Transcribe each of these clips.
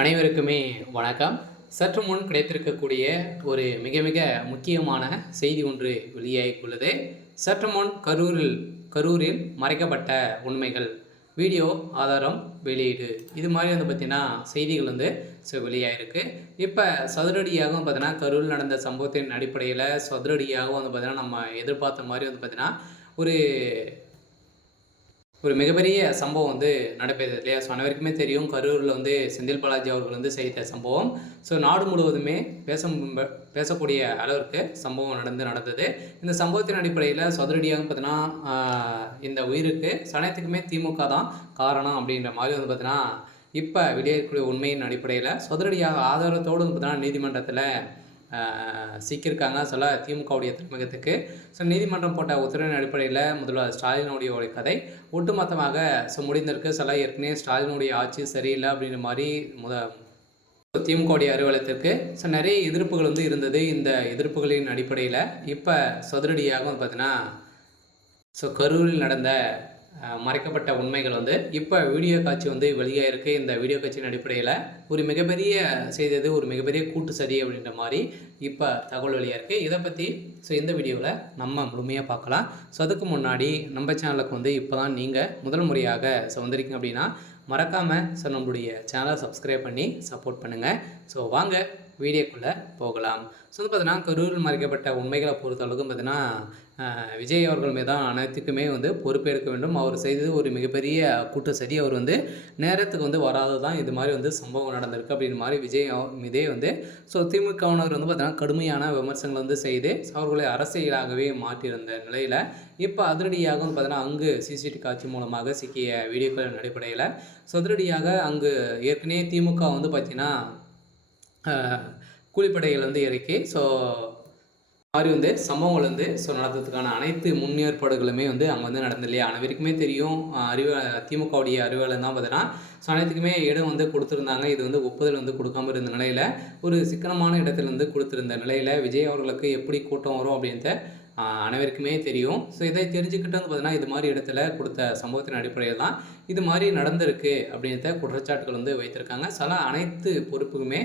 அனைவருக்குமே வணக்கம். சற்று முன் கிடைத்திருக்கக்கூடிய ஒரு மிக மிக முக்கியமான செய்தி ஒன்று வெளியாகியுள்ளது. சற்று முன் கரூரில் மறைக்கப்பட்ட உண்மைகள் வீடியோ ஆதாரம் வெளியீடு இது மாதிரி பார்த்தீங்கன்னா செய்திகள் வெளியாகிருக்கு. இப்போ சதுரடியாகவும் பார்த்தீங்கன்னா கரூரில் நடந்த சம்பவத்தின் அடிப்படையில் சதுரடியாகவும் பார்த்தீங்கன்னா நம்ம எதிர்பார்த்த மாதிரி பார்த்தீங்கன்னா ஒரு ஒரு மிகப்பெரிய சம்பவம் நடைபெறுது இல்லையா? ஸோ அனைவருக்குமே தெரியும் கரூரில் செந்தில் பாலாஜி அவர்கள் செய்த சம்பவம். ஸோ நாடு முழுவதுமே பேசக்கூடிய அளவிற்கு சம்பவம் நடந்தது. இந்த சம்பவத்தின் அடிப்படையில் சதுரடியாக பார்த்தீங்கன்னா இந்த உயிருக்கு அனைத்துக்குமே திமுக தான் காரணம் அப்படின்ற மாதிரி பார்த்தீங்கன்னா இப்போ வெளியேறக்கூடிய உண்மையின் அடிப்படையில் சதுரடியாக ஆதாரத்தோடு பார்த்தீங்கன்னா நீதிமன்றத்தில் சிக்கியிருக்காங்க சொல்ல திமுகவுடைய தலைமையகத்துக்கு. ஸோ நீதிமன்றம் போட்ட உத்தரவின் அடிப்படையில் முதல்வர் ஸ்டாலினுடைய கதை ஒட்டுமொத்தமாக முடிந்திருக்கு. சொல்ல ஏற்கனவே ஸ்டாலினுடைய ஆட்சி சரியில்லை அப்படின்ற மாதிரி திமுகவுடைய அலுவலகத்திற்கு நிறைய எதிர்ப்புகள் இருந்தது. இந்த எதிர்ப்புகளின் அடிப்படையில் இப்போ சதுரடியாக பார்த்தீங்கன்னா கரூரில் நடந்த மறைக்கப்பட்ட உண்மைகள் இப்போ வீடியோ காட்சி வெளியாக இருக்குது. இந்த வீடியோ காட்சியின் அடிப்படையில் ஒரு மிகப்பெரிய செய்தது ஒரு மிகப்பெரிய கூட்டு சதி அப்படின்ற மாதிரி இப்போ தகவல் வெளியாக இருக்குது. இதை பற்றி இந்த வீடியோவில் நம்ம முழுமையாக பார்க்கலாம். அதுக்கு முன்னாடி நம்ம சேனலுக்கு இப்போ தான் நீங்கள் முதல் முறையாக வந்திருக்கீங்க அப்படின்னா மறக்காமல் நம்மளுடைய சேனலை சப்ஸ்கிரைப் பண்ணி சப்போர்ட் பண்ணுங்கள். வாங்க வீடியோக்குள்ளே போகலாம். பார்த்தீங்கன்னா கரூரில் மறைக்கப்பட்ட உண்மைகளை பொறுத்தளவுக்கு பார்த்தீங்கன்னா விஜய் அவர்கள் மீது தான் அனைத்துக்குமே பொறுப்பேற்க வேண்டும். அவர் செய்தது ஒரு மிகப்பெரிய கூட்டு சதி. அவர் நேரத்துக்கு வராது தான் இது மாதிரி சம்பவம் நடந்திருக்கு அப்படின்ற மாதிரி விஜய் மீதே திமுகவினர் பார்த்தீங்கன்னா கடுமையான விமர்சனங்கள் செய்து அவர்களை அரசியலாகவே மாற்றியிருந்த நிலையில் இப்போ அதிரடியாக பார்த்தீங்கன்னா அங்கு சிசிடிவி காட்சி மூலமாக சிக்கிய வீடியோக்களின் அடிப்படையில் அதிரடியாக அங்கு ஏற்கனவே திமுக பார்த்தீங்கன்னா கூலிப்படைகள் இறக்கி மாதிரி சம்பவங்கள் நடத்துறதுக்கான அனைத்து முன்னேற்பாடுகளுமே அங்கே நடந்தது இல்லையா? அனைவருக்குமே தெரியும். திமுகவுடைய அறிவாளர் தான் பார்த்தீங்கன்னா அனைத்துக்குமே இடம் கொடுத்துருந்தாங்க. இது ஒப்புதல் கொடுக்காம இருந்த நிலையில் ஒரு சிக்கனமான இடத்துல கொடுத்துருந்த நிலையில் விஜய் அவர்களுக்கு எப்படி கூட்டம் வரும் அப்படின்ட்டு அனைவருக்குமே தெரியும். இதை தெரிஞ்சுக்கிட்டு பார்த்தீங்கன்னா இது மாதிரி இடத்துல கொடுத்த சம்பவத்தின் அடிப்படையில் தான் இது மாதிரி நடந்திருக்கு அப்படின்ற குற்றச்சாட்டுகள் வைத்திருக்காங்க. அனைத்து பொறுப்புக்குமே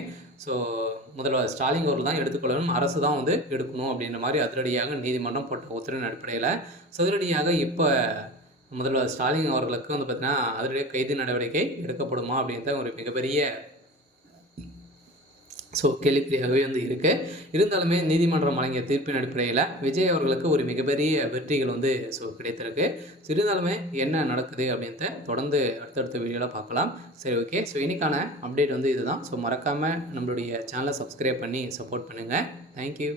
முதல்வர் ஸ்டாலின் அவர்கள் தான் எடுத்துக்கொள்ளணும், அரசு தான் எடுக்கணும் அப்படின்ற மாதிரி அதிரடியாக நீதிமன்றம் போட்ட உத்தரவின் அடிப்படையில் அதிரடியாக இப்போ முதல்வர் ஸ்டாலின் அவர்களுக்கு பார்த்தீங்கன்னா அதிரடியாக கைது நடவடிக்கை எடுக்கப்படுமா அப்படின்ற ஒரு மிகப்பெரிய கேள்விக்குறியாகவே இருக்குது. இருந்தாலுமே நீதிமன்றம் வழங்கிய தீர்ப்பின் அடிப்படையில் விஜய் அவர்களுக்கு ஒரு மிகப்பெரிய வெற்றிகள் கிடைத்திருக்கு. இருந்தாலுமே என்ன நடக்குது அப்படின்றத தொடர்ந்து அடுத்தடுத்த வீடியோவில் பார்க்கலாம். சரி, ஓகே. இன்னைக்கான அப்டேட் இதுதான். மறக்காமல் நம்மளுடைய சேனலை சப்ஸ்கிரைப் பண்ணி சப்போர்ட் பண்ணுங்கள். தேங்க்யூ.